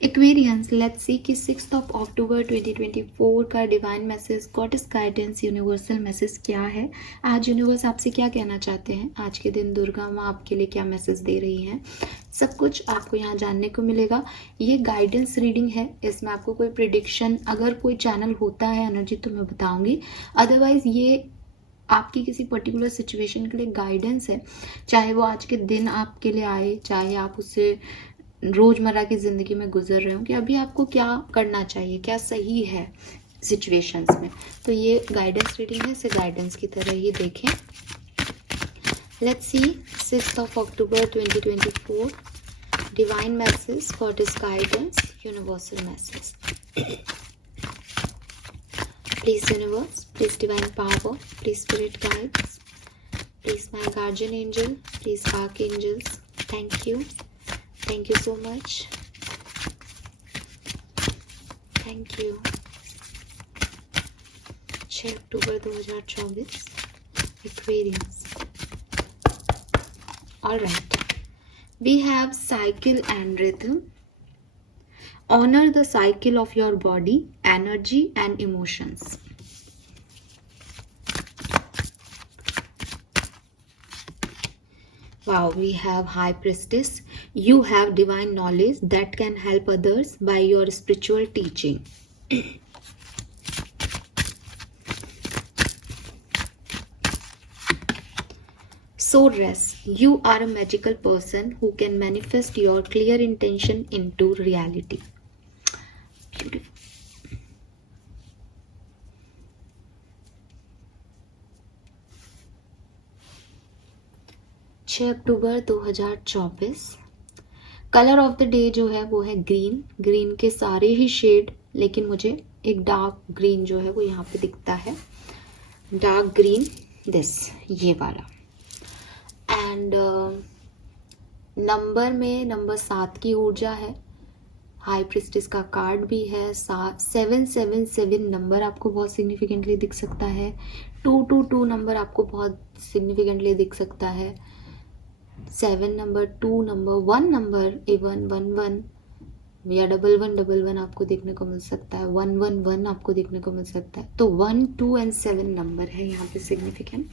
Aquarians, let's see कि 6 अक्टूबर 2024 का divine message, goddess guidance, universal message क्या है। आज यूनिवर्स आपसे क्या कहना चाहते हैं, आज के दिन दुर्गा माँ आपके लिए क्या मैसेज दे रही हैं, सब कुछ आपको यहाँ जानने को मिलेगा। ये गाइडेंस रीडिंग है, इसमें आपको कोई प्रिडिक्शन अगर कोई चैनल होता है एनर्जी तो मैं बताऊंगी, अदरवाइज ये आपकी किसी पर्टिकुलर सिचुएशन के लिए गाइडेंस है। चाहे वो आज के दिन आपके लिए आए, चाहे आप उससे रोज़मर्रा की ज़िंदगी में गुजर रहे हो कि अभी आपको क्या करना चाहिए, क्या सही है सिचुएशंस में। तो ये गाइडेंस रीडिंग है, इसे गाइडेंस की तरह ही देखें। Let's see 6 October 2024 divine message, goddess guidance, universal message. Please universe, please divine power, please spirit guides, please my guardian angel, please archangels, thank you, thank you so much, thank you। 6 October 2024 Aquarius। All right, we have cycle and rhythm. Honor the cycle of your body, energy and emotions. Wow, we have High Priestess. You have divine knowledge that can help others by your spiritual teaching. Source, you are a magical person who can manifest your clear intention into reality. Beautiful. October 2024 colour of the day जो है वो है green. Green के सारे ही shade, लेकिन मुझे एक dark green जो है वो यहाँ पे दिखता है, डार्क ग्रीन, दिस ये वाला। एंड नंबर में नंबर 7 की ऊर्जा है। हाई प्रिस्टिस का कार्ड भी है, 777 नंबर आपको बहुत सिग्निफिकेंटली दिख सकता है। 222 नंबर आपको बहुत सिग्निफिकेंटली दिख सकता है। 7 नंबर, 2 नंबर, 1 नंबर, इवन 11 या 1111 आपको देखने को मिल सकता है, 111 आपको देखने को मिल सकता है। तो 1, 2 एंड 7 नंबर है यहाँ पे सिग्निफिकेंट।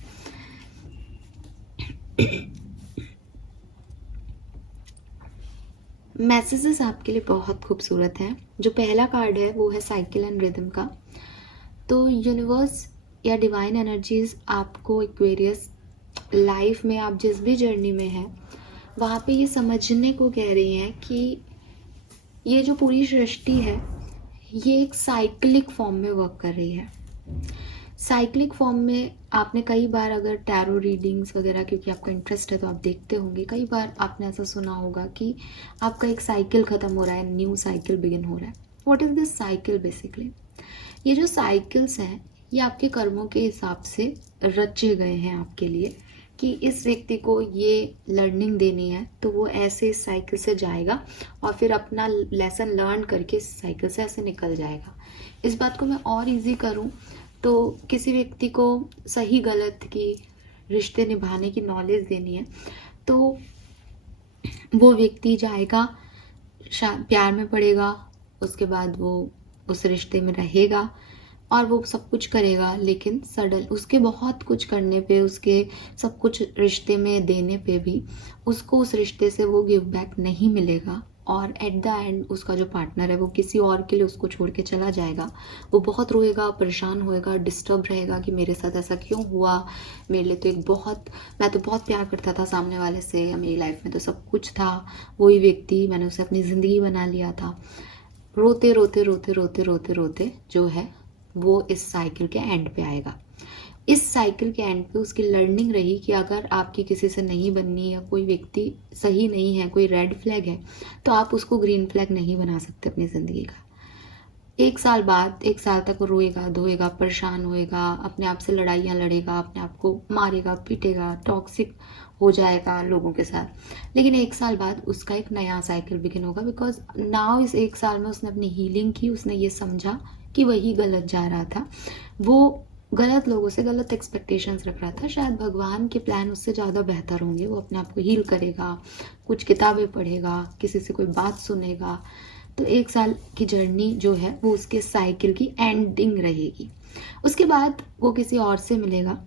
मैसेजेस आपके लिए बहुत खूबसूरत हैं। जो पहला कार्ड है वो है साइकिल एंड रिदम का। तो यूनिवर्स या डिवाइन एनर्जीज आपको एक्वेरियस लाइफ में आप जिस भी जर्नी में हैं वहाँ पे ये समझने को कह रही हैं कि ये जो पूरी सृष्टि है ये एक साइक्लिक फॉर्म में वर्क कर रही है। साइक्लिक फॉर्म में आपने कई बार अगर टैरो रीडिंग्स वगैरह, क्योंकि आपका इंटरेस्ट है तो आप देखते होंगे, कई बार आपने ऐसा सुना होगा कि आपका एक साइकिल ख़त्म हो रहा है, न्यू साइकिल बिगिन हो रहा है। What is this cycle basically? ये जो साइकिल्स हैं ये आपके कर्मों के हिसाब से रचे गए हैं आपके लिए कि इस व्यक्ति को ये लर्निंग देनी है तो वो ऐसे इस साइकिल से जाएगा और फिर अपना लेसन लर्न करके इस साइकिल से ऐसे निकल जाएगा। इस बात को मैं और इजी करूँ तो किसी व्यक्ति को सही गलत की, रिश्ते निभाने की नॉलेज देनी है तो वो व्यक्ति जाएगा, प्यार में पड़ेगा, उसके बाद वो उस रिश्ते में रहेगा और वो सब कुछ करेगा, लेकिन सडन उसके बहुत कुछ करने पे, उसके सब कुछ रिश्ते में देने पे भी उसको उस रिश्ते से वो गिव बैक नहीं मिलेगा और एट द एंड उसका जो पार्टनर है वो किसी और के लिए उसको छोड़ के चला जाएगा। वो बहुत रोएगा, परेशान होएगा, डिस्टर्ब रहेगा कि मेरे साथ ऐसा क्यों हुआ, मेरे लिए तो मैं तो बहुत प्यार करता था सामने वाले से, मेरी लाइफ में तो सब कुछ था, वही व्यक्ति, मैंने उसे अपनी ज़िंदगी बना लिया था। रोते रोते रोते रोते रोते रोते जो है वो इस साइकिल के एंड पे आएगा। इस साइकिल के एंड पे उसकी लर्निंग रही कि अगर आपकी किसी से नहीं बननी या कोई व्यक्ति सही नहीं है, कोई रेड फ्लैग है, तो आप उसको ग्रीन फ्लैग नहीं बना सकते अपनी ज़िंदगी का। 1 साल बाद, 1 साल तक वो रोएगा, धोएगा, परेशान होएगा, अपने आप से लड़ाइयाँ लड़ेगा, अपने आप को मारेगा, पीटेगा, टॉक्सिक हो जाएगा लोगों के साथ। लेकिन 1 साल बाद उसका एक नया साइकिल बिगिन होगा, बिकॉज नाउ इस 1 साल में उसने अपनी हीलिंग की, उसने ये समझा कि वही गलत जा रहा था, वो गलत लोगों से गलत एक्सपेक्टेशंस रख रहा था, शायद भगवान के प्लान उससे ज़्यादा बेहतर होंगे। वो अपने आप को हील करेगा, कुछ किताबें पढ़ेगा, किसी से कोई बात सुनेगा, तो 1 साल की जर्नी जो है वो उसके साइकिल की एंडिंग रहेगी। उसके बाद वो किसी और से मिलेगा,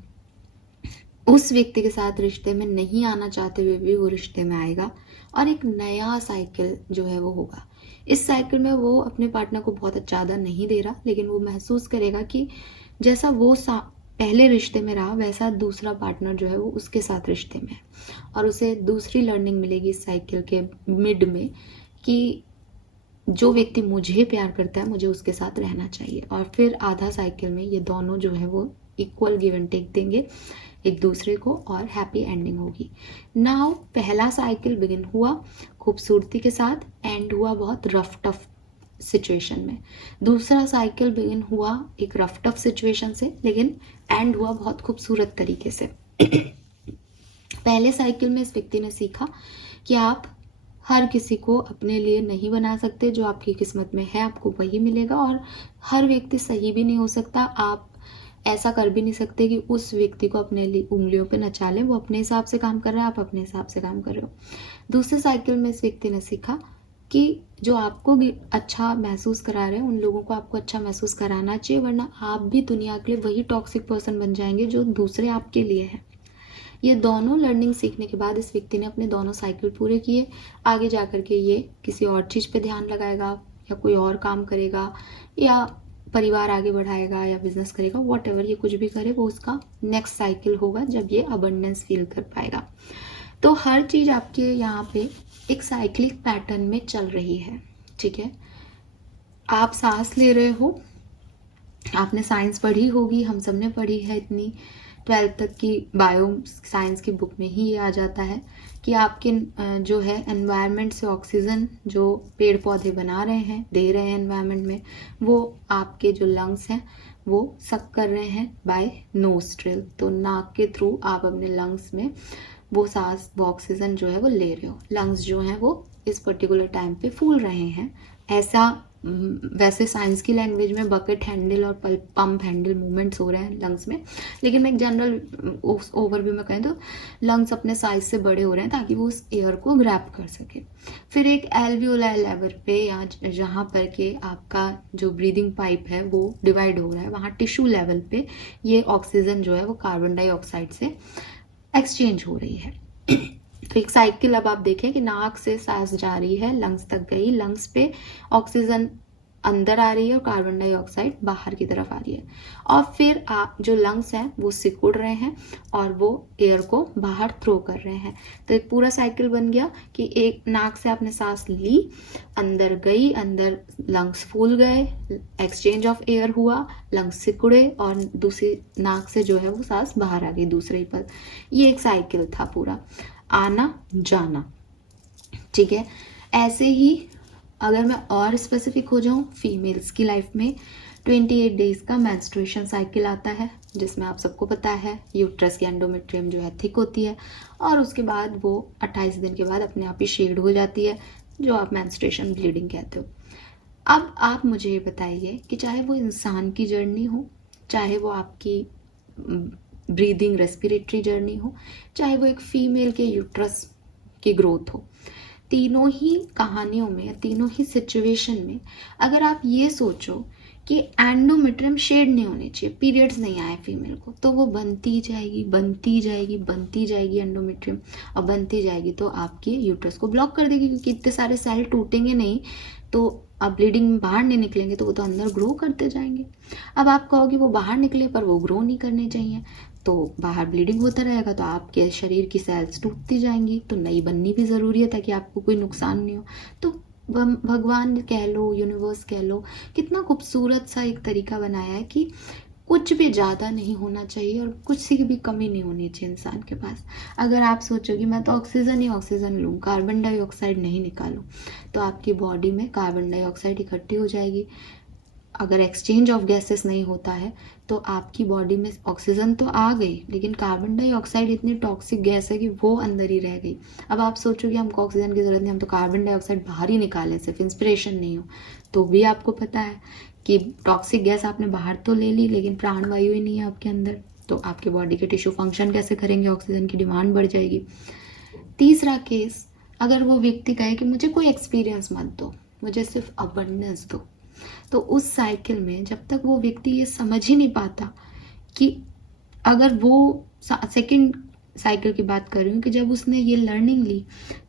उस व्यक्ति के साथ रिश्ते में नहीं आना चाहते हुए भी वो रिश्ते में आएगा और एक नया साइकिल जो है वो होगा। इस साइकिल में वो अपने पार्टनर को बहुत ज़्यादा नहीं दे रहा, लेकिन वो महसूस करेगा कि जैसा वो पहले रिश्ते में रहा वैसा दूसरा पार्टनर जो है वो उसके साथ रिश्ते में है, और उसे दूसरी लर्निंग मिलेगी इस साइकिल के मिड में कि जो व्यक्ति मुझे प्यार करता है मुझे उसके साथ रहना चाहिए। और फिर आधा साइकिल में ये दोनों जो है वो इक्वल गिव एंड टेक देंगे एक दूसरे को और हैप्पी एंडिंग होगी। नाउ पहला साइकिल बिगिन हुआ खूबसूरती के साथ, एंड हुआ बहुत रफ टफ सिचुएशन में। दूसरा साइकिल बिगिन हुआ एक रफ टफ सिचुएशन से, लेकिन एंड हुआ बहुत खूबसूरत तरीके से। पहले साइकिल में इस व्यक्ति ने सीखा कि आप हर किसी को अपने लिए नहीं बना सकते, जो आपकी किस्मत में है आपको वही मिलेगा, और हर व्यक्ति सही भी नहीं हो सकता। आप ऐसा कर भी नहीं सकते कि उस व्यक्ति को अपने लिए उंगलियों पे नचा लें, वो अपने हिसाब से काम कर रहा है, आप अपने हिसाब से काम कर रहे हो। दूसरे साइकिल में इस व्यक्ति ने सीखा कि जो आपको अच्छा महसूस करा रहे हैं उन लोगों को आपको अच्छा महसूस कराना चाहिए, वरना आप भी दुनिया के लिए वही टॉक्सिक पर्सन बन जाएंगे जो दूसरे आपके लिए है। ये दोनों लर्निंग सीखने के बाद इस व्यक्ति ने अपने दोनों साइकिल पूरे किए। आगे जा कर के ये किसी और चीज़ पे ध्यान लगाएगा या कोई और काम करेगा या परिवार आगे बढ़ाएगा या बिजनेस करेगा, वॉटएवर ये कुछ भी करे वो उसका नेक्स्ट साइकिल होगा जब ये अबंडेंस फील कर पाएगा। तो हर चीज़ आपके यहाँ पे एक साइक्लिक पैटर्न में चल रही है, ठीक है। आप सांस ले रहे हो, आपने साइंस पढ़ी होगी, हम सब ने पढ़ी है, इतनी 12th तक की बायो साइंस की बुक में ही ये आ जाता है कि आपके जो है एनवायरनमेंट से ऑक्सीजन जो पेड़ पौधे बना रहे हैं, दे रहे हैं एनवायरनमेंट में, वो आपके जो लंग्स हैं वो सक कर रहे हैं बाय नोस्ट्रिल। तो नाक के थ्रू आप अपने लंग्स में वो सांस, वो ऑक्सीजन जो है वो ले रहे हो। लंग्स जो हैं वो इस पर्टिकुलर टाइम पे फूल रहे हैं। ऐसा वैसे साइंस की लैंग्वेज में बकेट हैंडल और पंप हैंडल मूवमेंट्स हो रहे हैं लंग्स में, लेकिन मैं एक जनरल ओवरव्यू में कहें तो लंग्स अपने साइज से बड़े हो रहे हैं ताकि वो उस एयर को ग्रैब कर सके। फिर एक एल्वियोलाई लेवल पे या जहाँ पर के आपका जो ब्रीदिंग पाइप है वो डिवाइड हो रहा है, वहाँ टिश्यू लेवल पे ये ऑक्सीजन जो है वो कार्बन डाइऑक्साइड से एक्सचेंज हो रही है। तो एक साइकिल अब आप देखें कि नाक से सांस जा रही है, लंग्स तक गई, लंग्स पे ऑक्सीजन अंदर आ रही है और कार्बन डाइऑक्साइड बाहर की तरफ आ रही है, और फिर जो लंग्स हैं वो सिकुड़ रहे हैं और वो एयर को बाहर थ्रो कर रहे हैं। तो एक पूरा साइकिल बन गया कि एक नाक से आपने सांस ली, अंदर गई, अंदर लंग्स फूल गए, एक्सचेंज ऑफ एयर हुआ, लंग्स सिकुड़े और दूसरी नाक से जो है वो सांस बाहर आ गई दूसरे ही पल। ये एक साइकिल था पूरा, आना जाना, ठीक है। ऐसे ही अगर मैं और स्पेसिफिक हो जाऊं, फीमेल्स की लाइफ में 28 डेज का मेंस्ट्रुएशन साइकिल आता है, जिसमें आप सबको पता है यूट्रस की एंडोमेट्रियम जो है थिक होती है और उसके बाद वो 28 दिन के बाद अपने आप ही शेड हो जाती है, जो आप मेंस्ट्रुएशन ब्लीडिंग कहते हो। अब आप मुझे ये बताइए कि चाहे वो इंसान की जर्नी हो, चाहे वो आपकी ब्रीदिंग रेस्पिरेटरी जर्नी हो, चाहे वो एक फीमेल के यूट्रस की ग्रोथ हो, तीनों ही कहानियों में, तीनों ही सिचुएशन में अगर आप ये सोचो कि एंडोमेट्रियम शेड नहीं होने चाहिए, पीरियड्स नहीं आए फीमेल को, तो वो बनती जाएगी बनती जाएगी बनती जाएगी एंडोमेट्रियम, और बनती जाएगी तो आपके यूट्रस को ब्लॉक कर देगी, क्योंकि इतने सारे सेल टूटेंगे नहीं तो अब ब्लीडिंग में बाहर नहीं निकलेंगे तो वो तो अंदर ग्रो करते जाएंगे। अब आप कहोगे वो बाहर निकले पर वो ग्रो नहीं करने चाहिए, तो बाहर ब्लीडिंग होता रहेगा तो आपके शरीर की सेल्स टूटती जाएंगी, तो नई बननी भी ज़रूरी है ताकि आपको कोई नुकसान नहीं हो। तो भगवान कह लो, यूनिवर्स कह लो, कितना खूबसूरत सा एक तरीका बनाया है कि कुछ भी ज़्यादा नहीं होना चाहिए और कुछ सी भी कमी नहीं होनी चाहिए इंसान के पास। अगर आप सोचो कि मैं तो ऑक्सीजन ही ऑक्सीजन लूँ, कार्बन डाइऑक्साइड नहीं निकालूँ, तो आपकी बॉडी में कार्बन डाइऑक्साइड इकट्ठी हो जाएगी। अगर एक्सचेंज ऑफ गैसेस नहीं होता है तो आपकी बॉडी में ऑक्सीजन तो आ गई, लेकिन कार्बन डाइऑक्साइड इतनी टॉक्सिक गैस है कि वो अंदर ही रह गई। अब आप सोचो कि हमको ऑक्सीजन की ज़रूरत नहीं, हम तो कार्बन डाइऑक्साइड बाहर ही निकालें, सिर्फ इंस्पिरेशन नहीं हो, तो भी आपको पता है कि टॉक्सिक गैस आपने बाहर तो ले ली लेकिन प्राणवायु ही नहीं है आपके अंदर, तो आपके बॉडी के टिश्यू फंक्शन कैसे करेंगे, ऑक्सीजन की डिमांड बढ़ जाएगी। तीसरा केस, अगर वो व्यक्ति कहे कि मुझे कोई एक्सपीरियंस मत दो, मुझे सिर्फ अबंडेंस दो। तो उस साइकिल में जब तक वो व्यक्ति ये समझ ही नहीं पाता कि अगर वो सेकंड साइकिल की बात कर रही हूँ कि जब उसने ये लर्निंग ली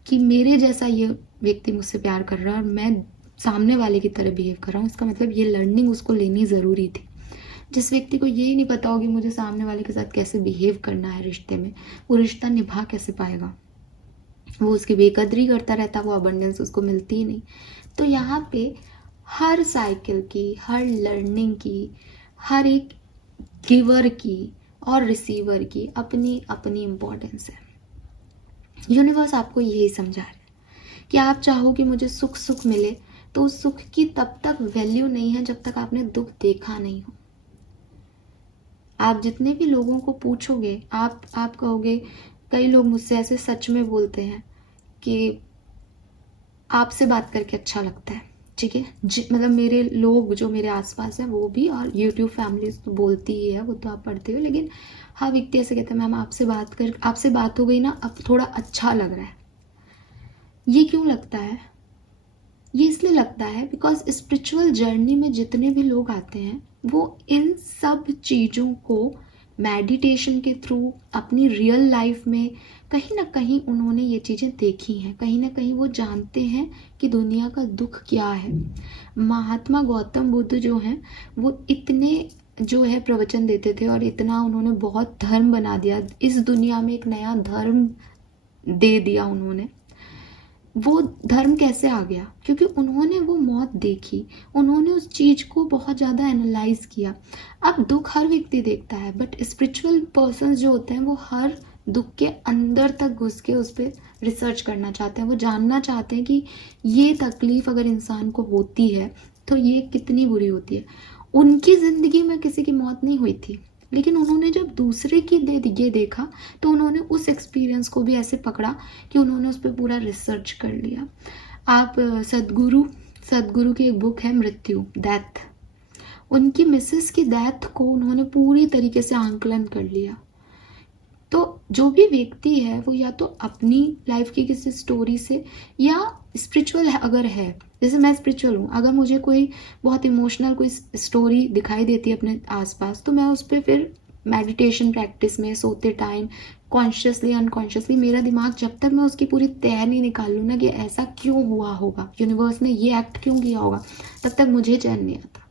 कि मेरे जैसा ये व्यक्ति मुझसे प्यार कर रहा है और मैं सामने वाले की तरह बिहेव कर रहा हूँ, इसका मतलब ये लर्निंग उसको लेनी ज़रूरी थी। जिस व्यक्ति को ये ही नहीं पता होगी मुझे सामने वाले के साथ कैसे बिहेव करना है रिश्ते में, वो रिश्ता निभा कैसे पाएगा? वो उसकी बेकदरी करता रहता, वो अबंडेंस उसको मिलती ही नहीं। तो यहाँ पे हर साइकिल की, हर लर्निंग की, हर एक गिवर की और रिसीवर की अपनी अपनी इम्पोर्टेंस है। यूनिवर्स आपको यही समझा रहा है कि आप चाहो कि मुझे सुख सुख मिले, तो उस सुख की तब तक वैल्यू नहीं है जब तक आपने दुख देखा नहीं हो। आप जितने भी लोगों को पूछोगे, आप कहोगे, कई लोग मुझसे ऐसे सच में बोलते हैं कि आपसे बात करके अच्छा लगता है, ठीक है। मतलब मेरे लोग जो मेरे आसपास हैं वो भी, और यूट्यूब फैमिलीज तो बोलती ही है, वो तो आप पढ़ते हो, लेकिन हाँ व्यक्ति ऐसे कहते हैं मैम आपसे बात हो गई ना, अब थोड़ा अच्छा लग रहा है। ये क्यों लगता है? ये इसलिए लगता है बिकॉज स्पिरिचुअल जर्नी में जितने भी लोग आते हैं वो इन सब चीज़ों को मेडिटेशन के थ्रू अपनी रियल लाइफ में कहीं ना कहीं उन्होंने ये चीज़ें देखी हैं, कहीं ना कहीं वो जानते हैं कि दुनिया का दुख क्या है। महात्मा गौतम बुद्ध जो हैं वो इतने जो है प्रवचन देते थे और इतना उन्होंने बहुत धर्म बना दिया, इस दुनिया में एक नया धर्म दे दिया उन्होंने। वो धर्म कैसे आ गया? क्योंकि उन्होंने वो मौत देखी, उन्होंने उस चीज को बहुत ज़्यादा एनालाइज किया। अब दुख हर व्यक्ति देखता है, बट स्पिरिचुअल पर्सन जो होते हैं वो हर दुख के अंदर तक घुस के उस पर रिसर्च करना चाहते हैं। वो जानना चाहते हैं कि ये तकलीफ अगर इंसान को होती है तो ये कितनी बुरी होती है। उनकी ज़िंदगी में किसी की मौत नहीं हुई थी, लेकिन उन्होंने जब दूसरे की ये देखा तो उन्होंने उस एक्सपीरियंस को भी ऐसे पकड़ा कि उन्होंने उस पर पूरा रिसर्च कर लिया। आप सदगुरु की एक बुक है मृत्यु, डेथ, उनकी मिसेस की डेथ को उन्होंने पूरी तरीके से आंकलन कर लिया। तो जो भी व्यक्ति है वो या तो अपनी लाइफ की किसी स्टोरी से या स्पिरिचुअल है, अगर है, जैसे मैं स्पिरिचुअल हूँ, अगर मुझे कोई बहुत इमोशनल कोई स्टोरी दिखाई देती है अपने आसपास तो मैं उस पर फिर मेडिटेशन प्रैक्टिस में सोते टाइम कॉन्शियसली अनकॉन्शियसली मेरा दिमाग, जब तक मैं उसकी पूरी तय नहीं निकाल लूँ ना कि ऐसा क्यों हुआ होगा, यूनिवर्स ने ये एक्ट क्यों किया होगा, तब तक मुझे चैन नहीं आता।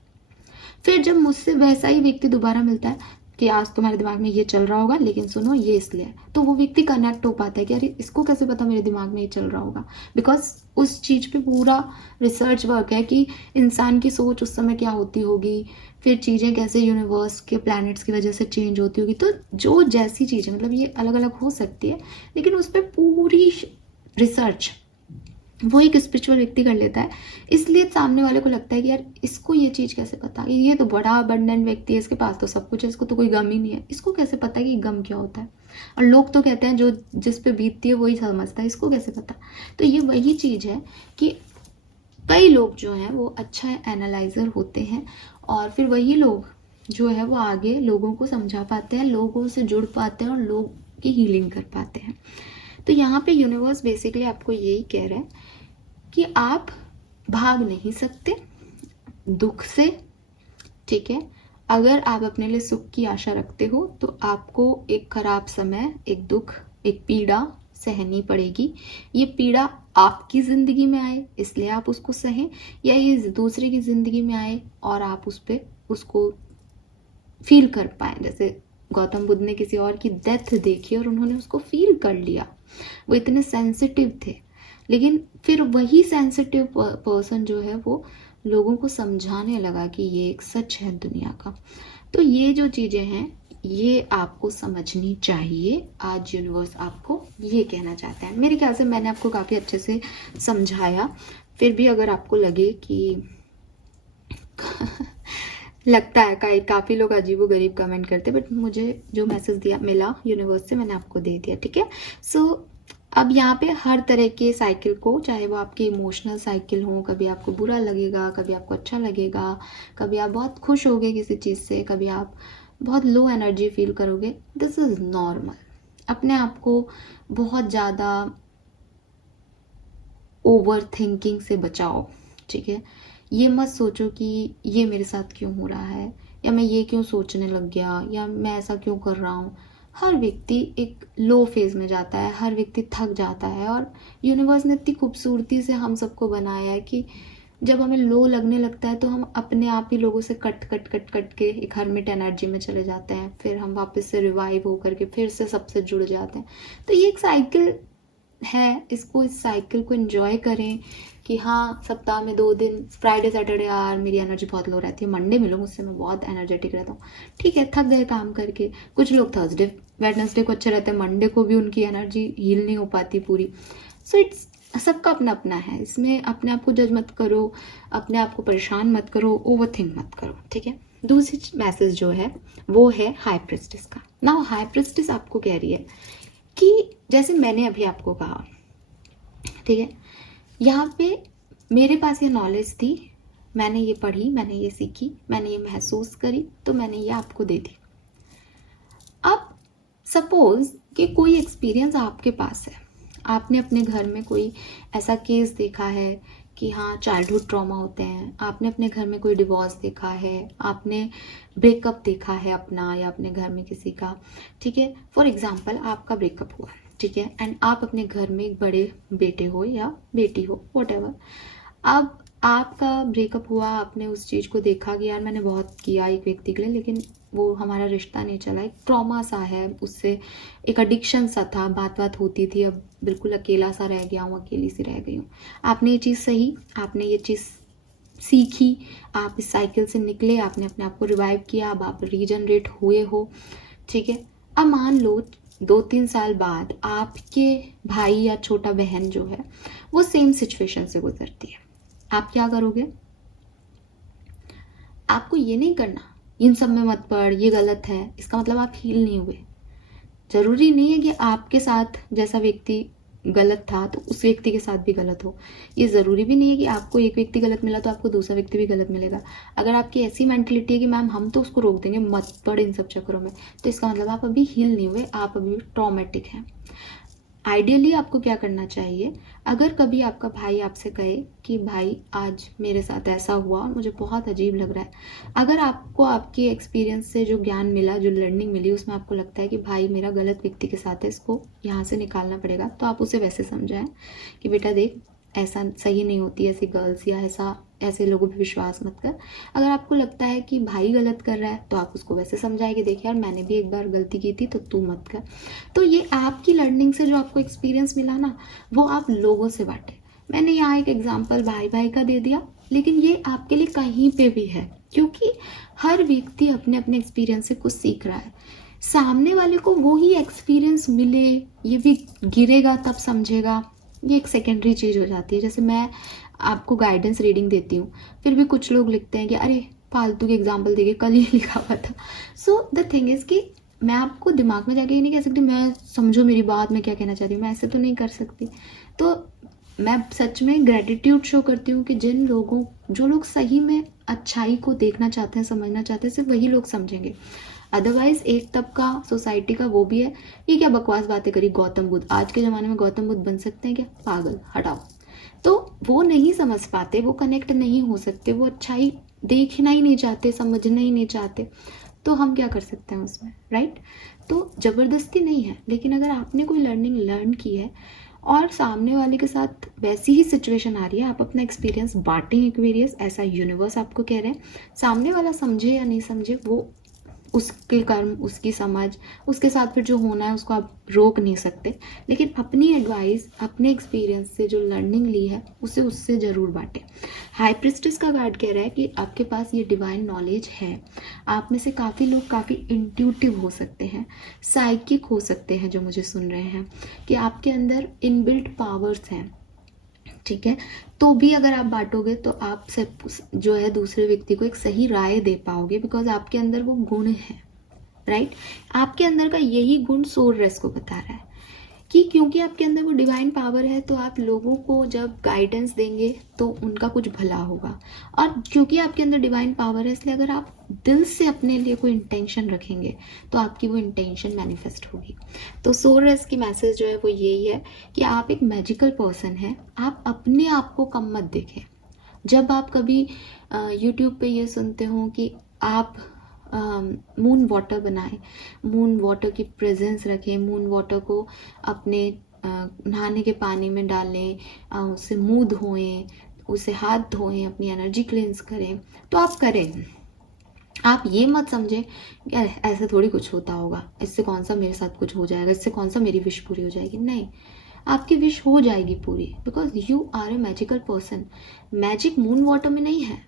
फिर जब मुझसे वैसा ही व्यक्ति दोबारा मिलता है कि आज तुम्हारे दिमाग में ये चल रहा होगा लेकिन सुनो ये इसलिए है, तो वो व्यक्ति कनेक्ट हो पाता है कि अरे इसको कैसे पता मेरे दिमाग में ये चल रहा होगा, बिकॉज उस चीज़ पे पूरा रिसर्च वर्क है कि इंसान की सोच उस समय क्या होती होगी, फिर चीज़ें कैसे यूनिवर्स के प्लैनेट्स की वजह से चेंज होती होगी। तो जो जैसी चीज़ें, मतलब ये अलग अलग हो सकती है लेकिन उस पर पूरी रिसर्च वो एक स्पिरिचुअल व्यक्ति कर लेता है। इसलिए सामने वाले को लगता है कि यार इसको ये चीज़ कैसे पता, ये तो बड़ा अबंडेंट व्यक्ति है, इसके पास तो सब कुछ है, इसको तो कोई गम ही नहीं है, इसको कैसे पता है कि गम क्या होता है। और लोग तो कहते हैं जो जिस पे बीतती है वही समझता है, इसको कैसे पता। तो ये वही चीज़ है कि कई लोग जो हैं वो अच्छा एनालाइजर होते हैं और फिर वही लोग जो है वो आगे लोगों को समझा पाते हैं, लोगों से जुड़ पाते हैं और लोग की हीलिंग कर पाते हैं। तो यहाँ पे यूनिवर्स बेसिकली आपको यही कह रहा है कि आप भाग नहीं सकते दुख से, ठीक है। अगर आप अपने लिए सुख की आशा रखते हो तो आपको एक खराब समय, एक दुख, एक पीड़ा सहनी पड़ेगी। ये पीड़ा आपकी ज़िंदगी में आए इसलिए आप उसको सहें, या ये दूसरे की ज़िंदगी में आए और आप उस पर उसको फील कर पाए। जैसे गौतम बुद्ध ने किसी और की डेथ देखी और उन्होंने उसको फील कर लिया, वो इतने सेंसिटिव थे। लेकिन फिर वही सेंसिटिव पर्सन जो है वो लोगों को समझाने लगा कि ये एक सच है दुनिया का। तो ये जो चीज़ें हैं ये आपको समझनी चाहिए। आज यूनिवर्स आपको ये कहना चाहता है। मेरे ख्याल से मैंने आपको काफ़ी अच्छे से समझाया। फिर भी अगर आपको लगे कि लगता है काफ़ी लोग अजीबोगरीब कमेंट करते, बट मुझे जो मैसेज मिला यूनिवर्स से मैंने आपको दे दिया, ठीक है। सो अब यहाँ पे हर तरह के साइकिल को, चाहे वो आपकी इमोशनल साइकिल हो, कभी आपको बुरा लगेगा, कभी आपको अच्छा लगेगा, कभी आप बहुत खुश होगे किसी चीज़ से, कभी आप बहुत लो एनर्जी फील करोगे, दिस इज़ नॉर्मल। अपने आप को बहुत ज़्यादा ओवर थिंकिंग से बचाओ, ठीक है, ये मत सोचो कि ये मेरे साथ क्यों हो रहा है, या मैं ये क्यों सोचने लग गया, या मैं ऐसा क्यों कर रहा हूँ। हर व्यक्ति एक लो फेज में जाता है, हर व्यक्ति थक जाता है, और यूनिवर्स ने इतनी खूबसूरती से हम सबको बनाया है कि जब हमें लो लगने लगता है तो हम अपने आप ही लोगों से कट कट कट कट के एक हर्मिट एनर्जी में चले जाते हैं, फिर हम वापस से रिवाइव होकर के फिर से सबसे जुड़ जाते हैं। तो ये एक साइकिल है, इस साइकिल को एंजॉय करें कि हाँ, सप्ताह में 2 दिन फ्राइडे सैटरडे यार मेरी एनर्जी बहुत लो रहती है, मंडे मिलो मुझसे, मैं बहुत एनर्जेटिक रहता हूँ। ठीक है, थक गए काम करके। कुछ लोग थर्सडे वेडनेसडे को अच्छे रहते हैं, मंडे को भी उनकी एनर्जी हील नहीं हो पाती पूरी। सो इट्स सबका अपना अपना है, इसमें अपने आप को जज मत करो, अपने आप को परेशान मत करो, ओवर थिंक मत करो। ठीक है, दूसरी मैसेज जो है वो है हाई प्रिस्टेस का। नाउ हाई प्रिस्टेस आपको कह रही है कि जैसे मैंने अभी आपको कहा, ठीक है, यहाँ पे मेरे पास ये नॉलेज थी, मैंने ये पढ़ी, मैंने ये सीखी, मैंने ये महसूस करी, तो मैंने ये आपको दे दी। अब सपोज कि कोई एक्सपीरियंस आपके पास है, आपने अपने घर में कोई ऐसा केस देखा है कि हाँ चाइल्डहुड ट्रॉमा होते हैं, आपने अपने घर में कोई डिवोर्स देखा है, आपने ब्रेकअप देखा है अपना या अपने घर में किसी का। ठीक है, फॉर एग्जाम्पल आपका ब्रेकअप हुआ, ठीक है, एंड आप अपने घर में एक बड़े बेटे हो या बेटी हो, व्हाटएवर। अब आपका ब्रेकअप हुआ, आपने उस चीज़ को देखा कि यार मैंने बहुत किया एक व्यक्ति के लिए, लेकिन वो हमारा रिश्ता नहीं चला, एक ट्रॉमा सा है, उससे एक एडिक्शन सा था, बात बात होती थी, अब बिल्कुल अकेला सा रह गया हूँ, अकेली सी रह गई हूँ। आपने ये चीज़ सही, आपने ये चीज़ सीखी, आप इस साइकिल से निकले, आपने अपने आप को रिवाइव किया, अब आप रीजनरेट हुए हो। ठीक है, अब मान लो 2-3 साल बाद आपके भाई या छोटा बहन जो है वो सेम सिचुएशन से गुजरती है, आप क्या करोगे? आपको ये नहीं करना इन सब में मत पड़, ये गलत है, इसका मतलब आप हील नहीं हुए। जरूरी नहीं है कि आपके साथ जैसा व्यक्ति गलत था तो उस व्यक्ति के साथ भी गलत हो। ये ज़रूरी भी नहीं है कि आपको एक व्यक्ति गलत मिला तो आपको दूसरा व्यक्ति भी गलत मिलेगा। अगर आपकी ऐसी मेंटलिटी है कि मैम हम तो उसको रोक देंगे, मत पड़ इन सब चक्करों में, तो इसका मतलब आप अभी हील नहीं हुए, आप अभी ट्रॉमेटिक हैं। आइडियली आपको क्या करना चाहिए, अगर कभी आपका भाई आपसे कहे कि भाई आज मेरे साथ ऐसा हुआ और मुझे बहुत अजीब लग रहा है, अगर आपको आपकी एक्सपीरियंस से जो ज्ञान मिला, जो लर्निंग मिली, उसमें आपको लगता है कि भाई मेरा गलत व्यक्ति के साथ है, इसको यहाँ से निकालना पड़ेगा, तो आप उसे वैसे समझाएं कि बेटा देख, ऐसा सही नहीं होती ऐसी गर्ल्स, या ऐसे लोगों पे विश्वास मत कर। अगर आपको लगता है कि भाई गलत कर रहा है तो आप उसको वैसे समझाए कि देख यार मैंने भी एक बार गलती की थी तो तू मत कर। तो ये आपकी लर्निंग से जो आपको एक्सपीरियंस मिला ना, वो आप लोगों से बांटे। मैंने यहाँ एक एग्जाम्पल भाई भाई का दे दिया, लेकिन ये आपके लिए कहीं पे भी है, क्योंकि हर व्यक्ति अपने अपने एक्सपीरियंस से कुछ सीख रहा है। सामने वाले को वो ही एक्सपीरियंस मिले, ये भी गिरेगा तब समझेगा, ये एक सेकेंडरी चीज़ हो जाती है। जैसे मैं आपको गाइडेंस रीडिंग देती हूँ, फिर भी कुछ लोग लिखते हैं कि अरे फालतू के एग्जाम्पल देके कल ही लिखा हुआ था। सो द थिंग इज़ कि मैं आपको दिमाग में जाके ये नहीं कह सकती मैं समझो मेरी बात, मैं क्या कहना चाहती हूँ, मैं ऐसे तो नहीं कर सकती। तो मैं सच में ग्रेटिट्यूड शो करती हूँ कि जो लोग सही में अच्छाई को देखना चाहते हैं, समझना चाहते हैं, सिर्फ वही लोग समझेंगे। अदरवाइज एक तबका सोसाइटी का वो भी है, ये क्या बकवास बातें करी गौतम बुद्ध, आज के ज़माने में गौतम बुद्ध बन सकते हैं क्या, पागल, हटाओ। तो वो नहीं समझ पाते, वो कनेक्ट नहीं हो सकते, वो अच्छाई देखना ही नहीं चाहते, समझना ही नहीं चाहते, तो हम क्या कर सकते हैं उसमें, राइट? तो ज़बरदस्ती नहीं है, लेकिन अगर आपने कोई लर्न की है और सामने वाले के साथ वैसी ही सिचुएशन आ रही है, आप अपना एक्सपीरियंस बांटें एक्वेरियस, ऐसा यूनिवर्स आपको कह रहे हैं। सामने वाला समझे या नहीं समझे, वो उसके कर्म, उसकी समझ, उसके साथ फिर जो होना है उसको आप रोक नहीं सकते, लेकिन अपनी एडवाइस, अपने एक्सपीरियंस से जो लर्निंग ली है उसे उससे ज़रूर बांटें। हाई प्रिस्टेस का कार्ड कह रहा है कि आपके पास ये डिवाइन नॉलेज है। आप में से काफ़ी लोग काफ़ी इंट्यूटिव हो सकते हैं, साइकिक हो सकते हैं जो मुझे सुन रहे हैं, कि आपके अंदर इनबिल्ट पावर्स हैं। ठीक है, तो भी अगर आप बांटोगे तो आप जो है दूसरे व्यक्ति को एक सही राय दे पाओगे, बिकॉज आपके अंदर वो गुण है, राइट? आपके अंदर का यही गुण सोल रेस को बता रहा है कि क्योंकि आपके अंदर वो डिवाइन पावर है, तो आप लोगों को जब गाइडेंस देंगे तो उनका कुछ भला होगा। और क्योंकि आपके अंदर डिवाइन पावर है, इसलिए अगर आप दिल से अपने लिए कोई इंटेंशन रखेंगे तो आपकी वो इंटेंशन मैनिफेस्ट होगी। तो सोल रेस की मैसेज जो है वो यही है कि आप एक मैजिकल पर्सन हैं, आप अपने आप को कम मत देखें, जब आप कभी यूट्यूब पे ये सुनते हो कि आप मून वाटर बनाएं, मून वाटर की प्रेजेंस रखें, मून वाटर को अपने नहाने के पानी में डालें, उससे मुंह धोएं, उसे हाथ धोएं, अपनी एनर्जी क्लींस करें, तो आप करें। आप ये मत समझें कि अरे ऐसे थोड़ी कुछ होता होगा, इससे कौन सा मेरे साथ कुछ हो जाएगा, इससे कौन सा मेरी विश पूरी हो जाएगी। नहीं, आपकी विश हो जाएगी पूरी, because you are a magical person. Magic moon water में नहीं है,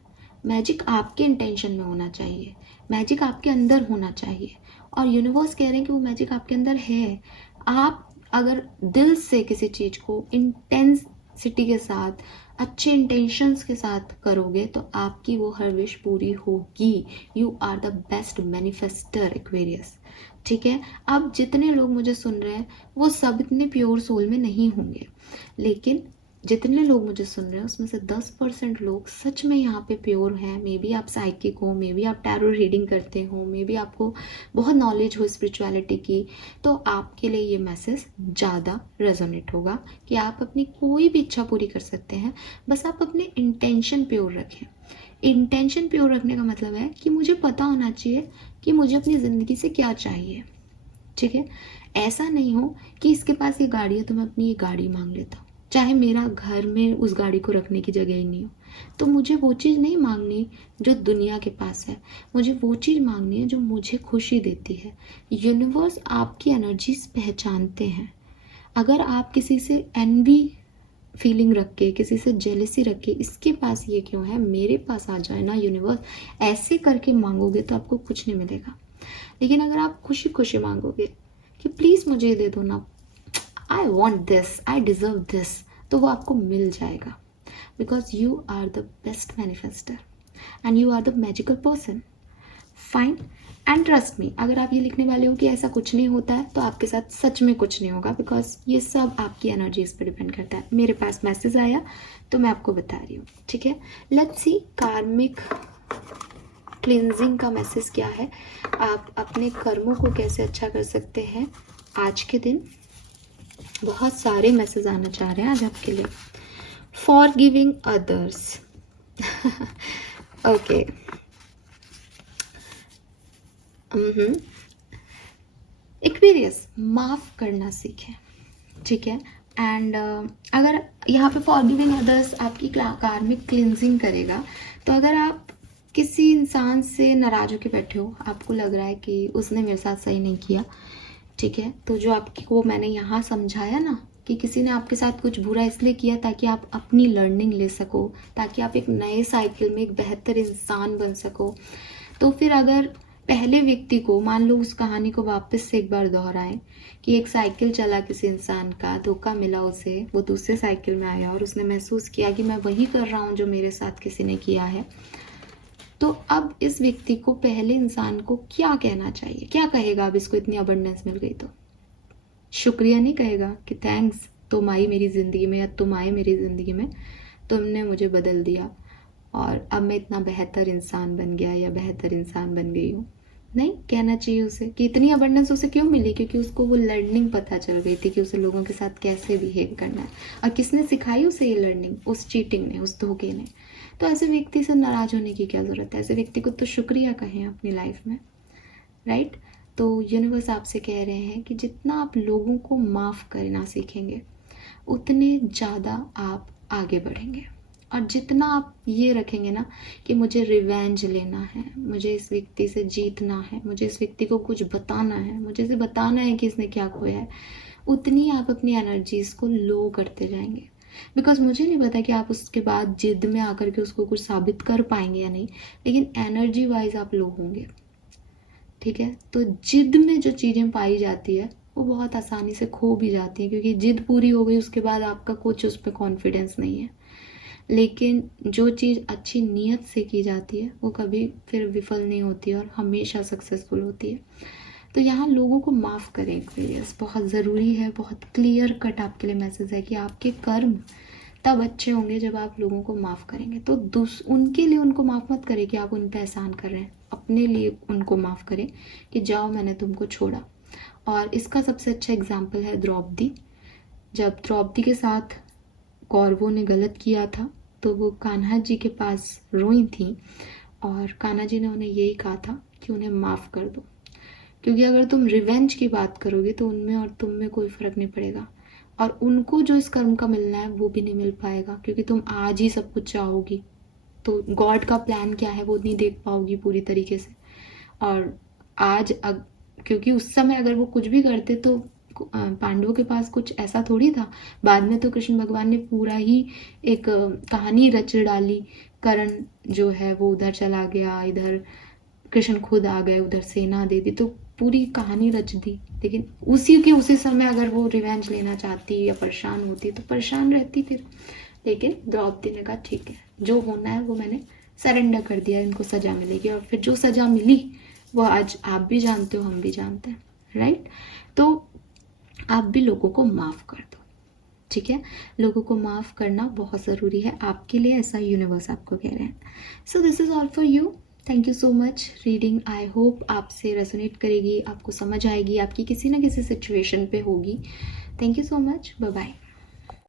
मैजिक आपके इंटेंशन में होना चाहिए, मैजिक आपके अंदर होना चाहिए, और यूनिवर्स कह रहे हैं कि वो मैजिक आपके अंदर है। आप अगर दिल से किसी चीज़ को इंटेंसिटी के साथ, अच्छे इंटेंशंस के साथ करोगे तो आपकी वो हर विश पूरी होगी। You are the best manifester Aquarius. ठीक है, अब जितने लोग मुझे सुन रहे हैं वो सब इतने प्योर सोल में नहीं होंगे, लेकिन जितने लोग मुझे सुन रहे हैं उसमें से 10% लोग सच में यहाँ पे प्योर हैं। मे बी आप साइकिक हो, मे बी आप टैरो रीडिंग करते हो, मे बी आपको बहुत नॉलेज हो स्पिरिचुअलिटी की, तो आपके लिए ये मैसेज ज़्यादा रेजोनेट होगा कि आप अपनी कोई भी इच्छा पूरी कर सकते हैं। बस आप अपने इंटेंशन प्योर रखें। इंटेंशन प्योर रखने का मतलब है कि मुझे पता होना चाहिए कि मुझे अपनी ज़िंदगी से क्या चाहिए। ठीक है, ऐसा नहीं हो कि इसके पास ये गाड़ी है तो मैं अपनी ये गाड़ी मांग लेता हूँ, चाहे मेरा घर में उस गाड़ी को रखने की जगह ही नहीं हो, तो मुझे वो चीज़ नहीं मांगनी जो दुनिया के पास है, मुझे वो चीज़ मांगनी है जो मुझे खुशी देती है। यूनिवर्स आपकी एनर्जीज पहचानते हैं। अगर आप किसी से एनवी फीलिंग रख के, किसी से जेलिसी रख के, इसके पास ये क्यों है, मेरे पास आ जाए ना यूनिवर्स, ऐसे करके मांगोगे तो आपको कुछ नहीं मिलेगा। लेकिन अगर आप खुशी खुशी मांगोगे कि प्लीज़ मुझे ये दे दो ना, I want this, I deserve this, तो वो आपको मिल जाएगा। Because you are the best manifester and you are the magical person. Fine, and trust me, अगर आप ये लिखने वाले हो कि ऐसा कुछ नहीं होता है तो आपके साथ सच में कुछ नहीं होगा, बिकॉज ये सब आपकी एनर्जीज पर डिपेंड करता है। मेरे पास मैसेज आया तो मैं आपको बता रही हूँ। ठीक है, लेट्स सी कार्मिक क्लिनजिंग का मैसेज क्या है, आप अपने कर्मों को कैसे अच्छा कर सकते हैं आज के दिन। बहुत सारे मैसेज आना चाह रहे हैं आज आपके लिए। For giving others. Okay, Aquarius, माफ करना सीखें। ठीक है, एंड अगर यहाँ पे फॉर गिविंग अदर्स आपकी कार्मिक क्लिनजिंग करेगा, तो अगर आप किसी इंसान से नाराज होकर बैठे हो, आपको लग रहा है कि उसने मेरे साथ सही नहीं किया, ठीक है, तो जो आपकी को मैंने यहाँ समझाया ना कि किसी ने आपके साथ कुछ बुरा इसलिए किया ताकि आप अपनी लर्निंग ले सको, ताकि आप एक नए साइकिल में एक बेहतर इंसान बन सको, तो फिर अगर पहले व्यक्ति को, मान लो उस कहानी को वापस से एक बार दोहराएं कि एक साइकिल चला किसी इंसान का, धोखा मिला उसे, वो दूसरे साइकिल में आया और उसने महसूस किया कि मैं वही कर रहा हूँ जो मेरे साथ किसी ने किया है, तो अब इस व्यक्ति को, पहले इंसान को क्या कहना चाहिए, क्या कहेगा अब इसको इतनी अबंडेंस मिल गई तो? शुक्रिया नहीं कहेगा कि थैंक्स तुम आई मेरी ज़िंदगी में, या तुम आए मेरी ज़िंदगी में, तुमने मुझे बदल दिया और अब मैं इतना बेहतर इंसान बन गया या बेहतर इंसान बन गई हूँ। नहीं कहना चाहिए उसे कि इतनी अबंडेंस उसे क्यों मिली, क्योंकि उसको वो लर्निंग पता चल गई थी कि उसे लोगों के साथ कैसे बिहेव करना है। और किसने सिखाई उसे ये लर्निंग? उस चीटिंग ने, उस धोखे ने। तो ऐसे व्यक्ति से नाराज होने की क्या ज़रूरत है? ऐसे व्यक्ति को तो शुक्रिया कहें अपनी लाइफ में, राइट? तो यूनिवर्स आपसे कह रहे हैं कि जितना आप लोगों को माफ़ करना सीखेंगे उतने ज़्यादा आप आगे बढ़ेंगे। और जितना आप ये रखेंगे ना कि मुझे रिवेंज लेना है, मुझे इस व्यक्ति से जीतना है, मुझे इस व्यक्ति को कुछ बताना है, मुझे इसे बताना है कि इसने क्या खोया है, उतनी आप अपनी एनर्जीज़ को लो करते जाएंगे। बिकॉज मुझे नहीं पता कि आप उसके बाद जिद में आकर के उसको कुछ साबित कर पाएंगे या नहीं, लेकिन एनर्जी वाइज आप लो होंगे। ठीक है, तो जिद में जो चीज़ें पाई जाती है वो बहुत आसानी से खो भी जाती है, क्योंकि जिद पूरी हो गई उसके बाद आपका कुछ उस पर कॉन्फिडेंस नहीं है। लेकिन जो चीज़ अच्छी नीयत से की जाती है वो कभी फिर विफल नहीं होती और हमेशा सक्सेसफुल होती है। तो यहाँ लोगों को माफ़ करें एक्वेरियस, बहुत ज़रूरी है। बहुत क्लियर कट आपके लिए मैसेज है कि आपके कर्म तब अच्छे होंगे जब आप लोगों को माफ़ करेंगे। तो उनके लिए उनको माफ़ मत करें कि आप उन पर एहसान कर रहे हैं, अपने लिए उनको माफ़ करें कि जाओ मैंने तुमको छोड़ा। और इसका सबसे अच्छा एग्जाम्पल है द्रौपदी। जब द्रौपदी के साथ कौरवों ने गलत किया था तो वो कान्हा जी के पास रोई थी और कान्हा जी ने उन्हें यही कहा था कि उन्हें माफ़ कर दो, क्योंकि अगर तुम रिवेंज की बात करोगे तो उनमें और तुम में कोई फ़र्क नहीं पड़ेगा, और उनको जो इस कर्म का मिलना है वो भी नहीं मिल पाएगा, क्योंकि तुम आज ही सब कुछ चाहोगी तो गॉड का प्लान क्या है वो नहीं देख पाओगी पूरी तरीके से। और आज क्योंकि उस समय अगर वो कुछ भी करते तो पांडवों के पास कुछ ऐसा थोड़ी था। बाद में तो कृष्ण भगवान ने पूरा ही एक कहानी रच डाली। कर्ण जो है वो उधर चला गया, इधर कृष्ण खुद आ गए, उधर सेना दे दी, तो पूरी कहानी रच दी। लेकिन उसी समय अगर वो रिवेंज लेना चाहती या परेशान होती तो परेशान रहती फिर। लेकिन द्रौपदी ने कहा ठीक है, जो होना है वो मैंने सरेंडर कर दिया, इनको सज़ा मिलेगी। और फिर जो सज़ा मिली वो आज आप भी जानते हो, हम भी जानते हैं, राइट। तो आप भी लोगों को माफ़ कर दो, ठीक है। लोगों को माफ़ करना बहुत ज़रूरी है आपके लिए, ऐसा यूनिवर्स आपको कह रहे हैं। So this is all for you. Thank you so much reading. I hope आपसे रेजोनेट करेगी, आपको समझ आएगी, आपकी किसी ना किसी सिचुएशन पे होगी। Thank you so much, bye bye.